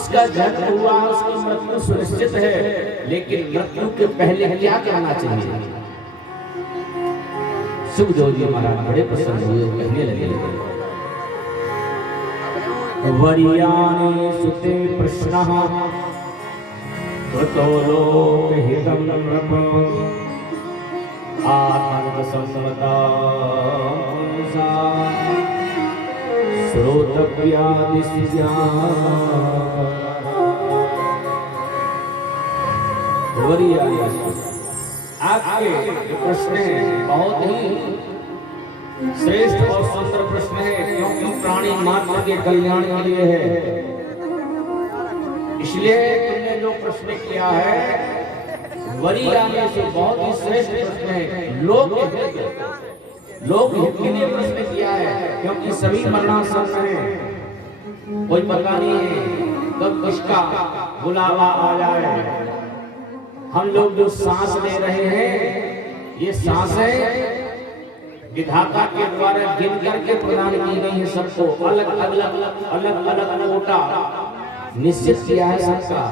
जिसका जन्म हुआ उसकी मृत्यु सुनिश्चित है, लेकिन मृत्यु के पहले क्या करना चाहिए? सुखदेव जी महाराज बड़े प्रसन्न हुए, कहने लगे वरियाणि सुते प्रश्नः कृतो लोकहितं नृप आत्मसंवदा श्रोतव्यादिस्या। आपके प्रश्न बहुत ही श्रेष्ठ और सुंदर प्रश्न है, क्योंकि प्राणी मात्र के कल्याण के लिए है। इसलिए तुमने जो प्रश्न किया है वरियाणि से बहुत ही श्रेष्ठ प्रश्न है। लोक हित के लिए प्रश्न किया है, क्योंकि सभी मरणासन्न हैं। कोई पता नहीं है कब किसका बुलावा आ जाए। हम लोग जो सांस ले रहे हैं, ये सांसें विधाता के द्वारा गिन करके प्रदान की गई है सबको। अलग अलग कोटा निश्चित किया है सबका।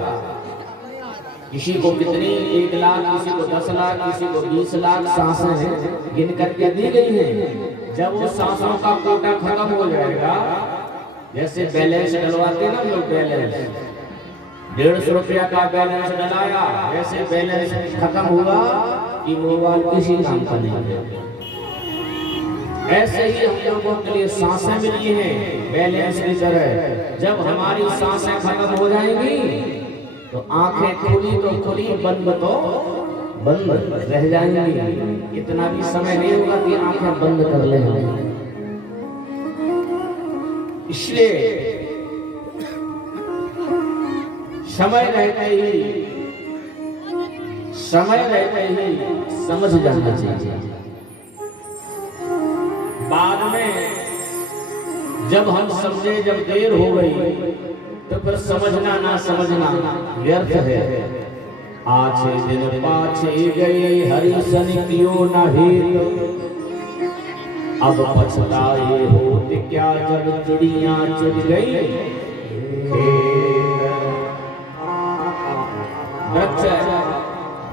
किसी को कितनी 1 लाख, किसी को 10 लाख, किसी को 20 लाख सांसें गिन करके दी गई है। जब वो सांसों का कोटा खत्म हो जाएगा, जैसे बैलेंस डलवाते ना लोग, बैलेंस 150 रुपया का बैलेंस डलाया, जैसे बैलेंस खत्म हुआ कि मोबाइल किसी काम का नहीं है। ऐसे ही हम लोगों के लिए सांसें मिली हैं बैलेंस की तरह। जब हमारी सांसें खत्म हो जाएंगी तो आंखें खुली तो खुली, बंद तो बंद रह जाएंगी। इतना भी समय नहीं होगा कि आंखें बंद कर ले। इसलिए समय रहते ही समझ जाना चाहिए। बाद में जब हम समझे, जब देर हो गई, तो फिर समझना ना समझना व्यर्थ है। आछे दिन पाछे गए हरि सन कियो न हेत, अब पछताए होत क्या जब चिड़िया चुग गई।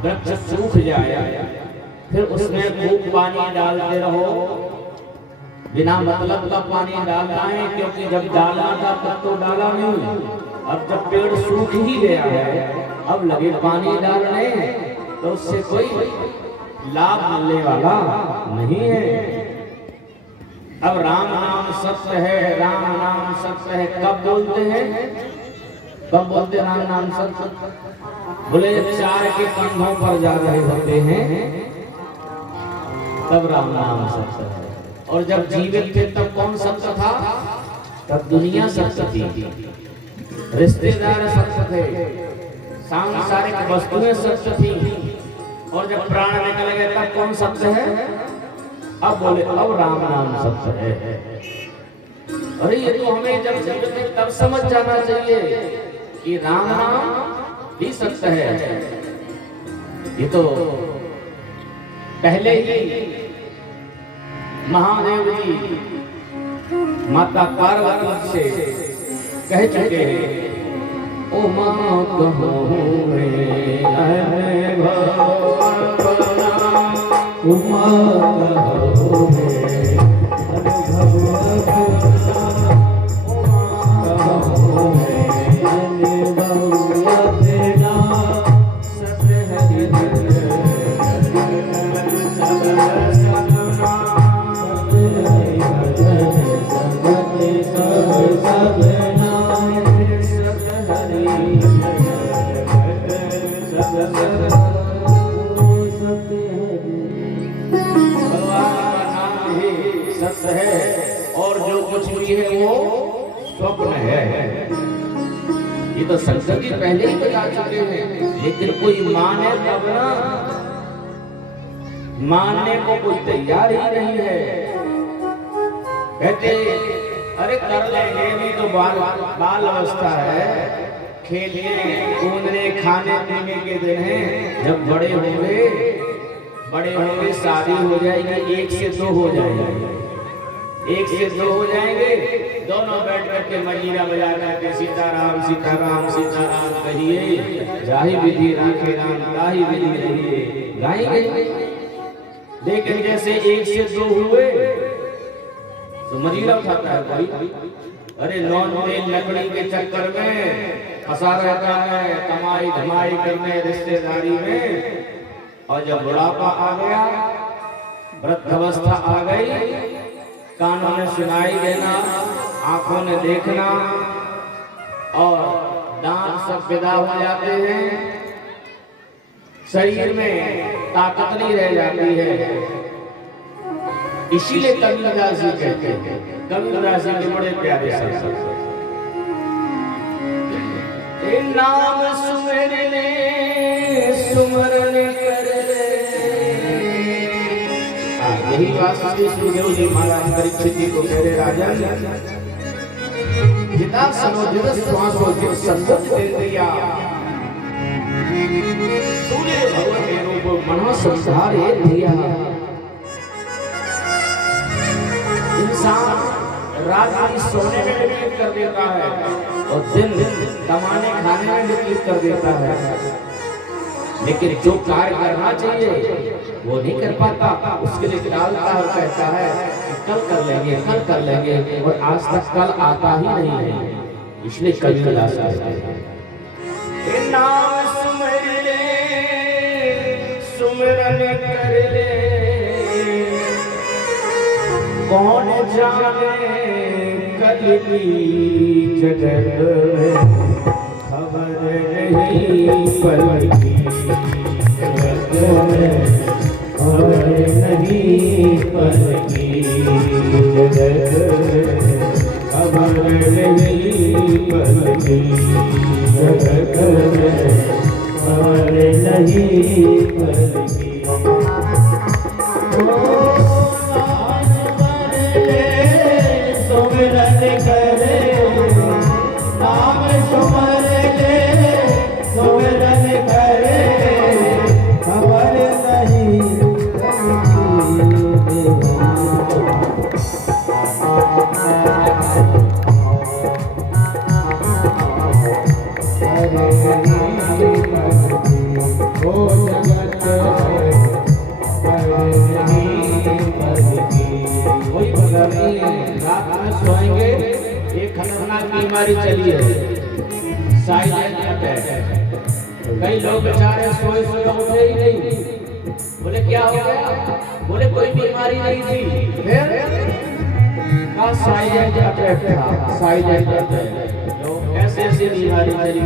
वृक्ष सूख जाए, फिर उसमें खूब पानी डालते रहो। बिना मतलब का पानी डालना है, क्योंकि जब डालना था तब तो डाला नहीं। अब जब पेड़ सूख ही गया है, अब लगे पानी डालने, तो उससे कोई लाभ मिलने वाला नहीं है। अब राम नाम सत्य है, राम नाम सत्य है। कब बोलते हैं, कब बोलते राम नाम सत्य? बोले 4 के कंधों पर जा रहे होते हैं तब राम नाम सत्य है। और जब जीवित थे तब कौन सत्य था? तब दुनिया सत्य थी, रिश्तेदार सत्य थे, सांसारिक वस्तुएं सत्य थी। और जब प्राण निकल गए तब कौन सत्य है? अब बोले अब राम नाम सत्य है। अरे ये तो हमें जब जीवित थे तब समझ जाना चाहिए कि राम नाम भी सत्य है। ये तो पहले ही महादेव जी माता पार्वती से कह चुके हैं, ओ मां कहूँ सत्य है, और जो कुछ भी है वो स्वप्न है। ये तो शंकर जी पहले ही बता चुके हैं, लेकिन कोई माने तब ना। मानने को कोई तैयार ही नहीं है। कहते अरे कर लेंगे, भी तो बाल अवस्था है, खेलने कूदने खाने पीने के दिन हैं। जब बड़े होंगे शादी हो जाएगी, 1 से 2 हो जाएगी। एक से दो हो जाएंगे, दोनों बैठ करके मजीरा बजा करके सीताराम सीताराम सीताराम कहिए, जाहि विधि राखे राम ताहि विधि रहिए गाएंगे। लेकिन जैसे एक से दो हुए तो मजीरा उठाता है भाई, अरे लौन में लकड़ी के चक्कर में फंसा रहता है, कमाई धमाई करने रिश्तेदारी में, और जब बुढ़ापा आ गया, वृद्धावस्था आ गई, कानों ने सुनाई देना, आंखों ने देखना और दांत सब विदा हो जाते हैं, शरीर में ताकत नहीं रह जाती है। इसीलिए कबीरदास जी कहते हैं, कबीरदास जी के बड़े प्यारे शब्द, नाम सुमरने सुमरन कर ले। यही बात श्री सुखदेव जी महाराज परीक्षित जी को कह रहे, राजन जिता सनोदित श्वासो जित संसत इंद्रिया, सूर्य भगवान के रूप मनो संसार इंद्रिया। इंसान रात में सोने में व्यतीत कर देता है और दिन कमाने खाने में व्यतीत कर देता है, लेकिन जो कार्य करना चाहिए वो नहीं कर पाता, उसके लिए टालता और कहता है कि कल कर लेंगे, और आज तक कल आता ही नहीं है। इसलिए कबीरदास कहते हैं, नाम सुमर ले सुमरन कर ले, कौन जाने कल की जगत में खबर नहीं पल की, जगत में खबर नहीं पल की, जगत में खबर नहीं पल की, जगत में खबर नहीं पल की। सुमिरन करे नाम सुमर ले, सुमिरन करे खबर नहीं सोएंगे। एक खतरनाक बीमारी चली है, साइलेंट अटैक। कई लोग बेचारे सोए सोए उठे ही नहीं, बोले क्या हो गया, बोले कोई बीमारी नहीं थी, फिर का साइलेंट अटैक था। साइलेंट अटैक तो ऐसे ऐसी बीमारी चली।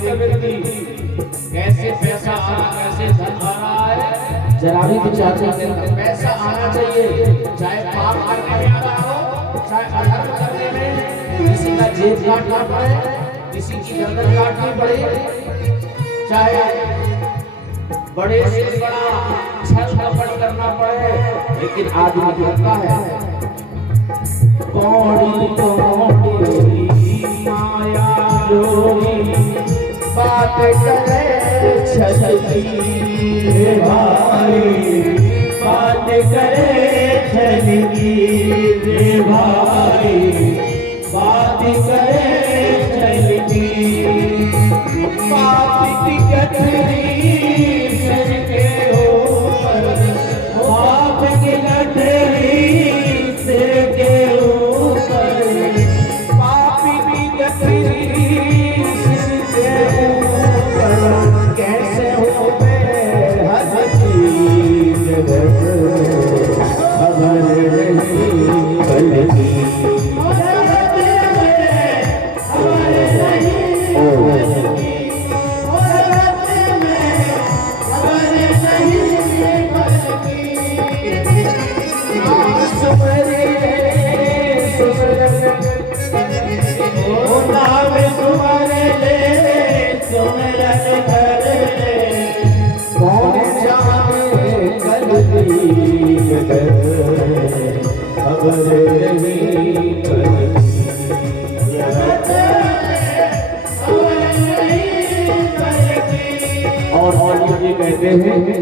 खबर नहीं कैसे पैसा आना, कैसे धन आना है, जरा भी विचार करते। पैसा आना चाहिए, चाहे पाप करने में आ रहा हो, चाहे अधर्म करने में, किसी का जेब काटना पड़े, किसी की गर्दन काटनी पड़े, चाहे बड़े से बड़ा छल कपट करना पड़े, लेकिन आदमी करता है। कौड़ी कौड़ी माया जोड़ी बात करे छल की रे भाई, बात करे छल की रे भाई, बात करे छल की, बात की कटरी सर के ऊपर, बात की कटरी सर के ऊपर, खबर नहीं करती। और ये कहते हैं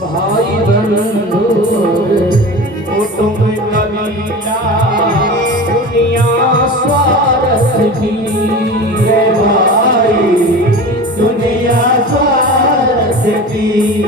भाई बंधु फोटो में कबीला दुनिया स्वार्थ की है भाई दुनिया स्वार्थ की